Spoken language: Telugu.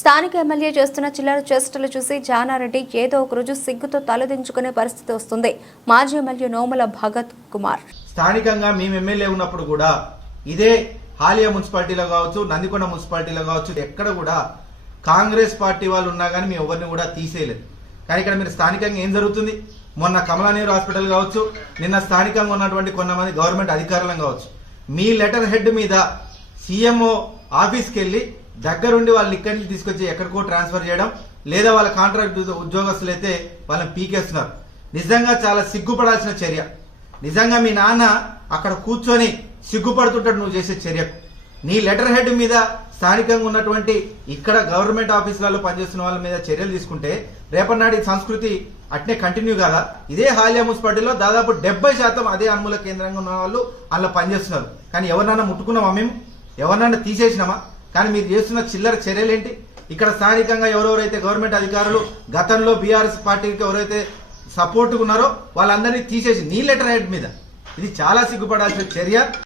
స్థానిక ఎమ్మెల్యే చేస్తున్న చిల్లర చేష్టలు చూసి జానారెడ్డి ఏదో ఒక రోజు సిగ్గుతో తలదించుకునే పరిస్థితి వస్తుంది. మాజీ ఎమ్మెల్యే నోముల భగత్ కుమార్ స్థానికంగా మేము ఎమ్మెల్యే ఉన్నప్పుడు కూడా ఇదే హాలియా మున్సిపాలిటీలో కావచ్చు, నందికొండ మున్సిపాలిటీలో కావచ్చు, ఎక్కడ కూడా కాంగ్రెస్ పార్టీ వాళ్ళు ఉన్నా కానీ మేము ఎవరిని కూడా తీసేయలేదు. కానీ ఇక్కడ మీరు స్థానికంగా ఏం జరుగుతుంది? మొన్న కమలానీరు హాస్పిటల్ కావచ్చు, నిన్న స్థానికంగా ఉన్నటువంటి కొంతమంది గవర్నమెంట్ అధికారులను కావచ్చు, మీ లెటర్ హెడ్ మీద సీఎంఓ ఆఫీస్కి వెళ్లి దగ్గరుండి వాళ్ళని ఇక్కడి నుంచి తీసుకొచ్చి ఎక్కడికో ట్రాన్స్ఫర్ చేయడం, లేదా వాళ్ళ కాంట్రాక్ట్ ఉద్యోగస్తులు అయితే వాళ్ళని పీకేస్తున్నారు. నిజంగా చాలా సిగ్గుపడాల్సిన చర్య. నిజంగా మీ నాన్న అక్కడ కూర్చొని సిగ్గుపడుతుంటాడు నువ్వు చేసే చర్యకు. నీ లెటర్ హెడ్ మీద స్థానికంగా ఉన్నటువంటి ఇక్కడ గవర్నమెంట్ ఆఫీసులలో పనిచేస్తున్న వాళ్ళ మీద చర్యలు తీసుకుంటే రేపటి సంస్కృతి అట్నే కంటిన్యూ కాదా? ఇదే హాలియా మున్సిపాలిటీలో దాదాపు 70% అదే అనుమూల కేంద్రంగా ఉన్న వాళ్ళు అలా పనిచేస్తున్నారు. కానీ ఎవరినైనా ముట్టుకున్నామా? మేము ఎవరినైనా తీసేసినామా? కానీ మీరు చేస్తున్న చిల్లర చర్యలేంటి? ఇక్కడ స్థానికంగా ఎవరెవరైతే గవర్నమెంట్ అధికారులు గతంలో బీఆర్ఎస్ పార్టీకి ఎవరైతే సపోర్ట్ ఉన్నారో వాళ్ళందరినీ తీసేసి నీ లెటర్ హెడ్ మీద, ఇది చాలా సిగ్గుపడాల్సిన చర్య.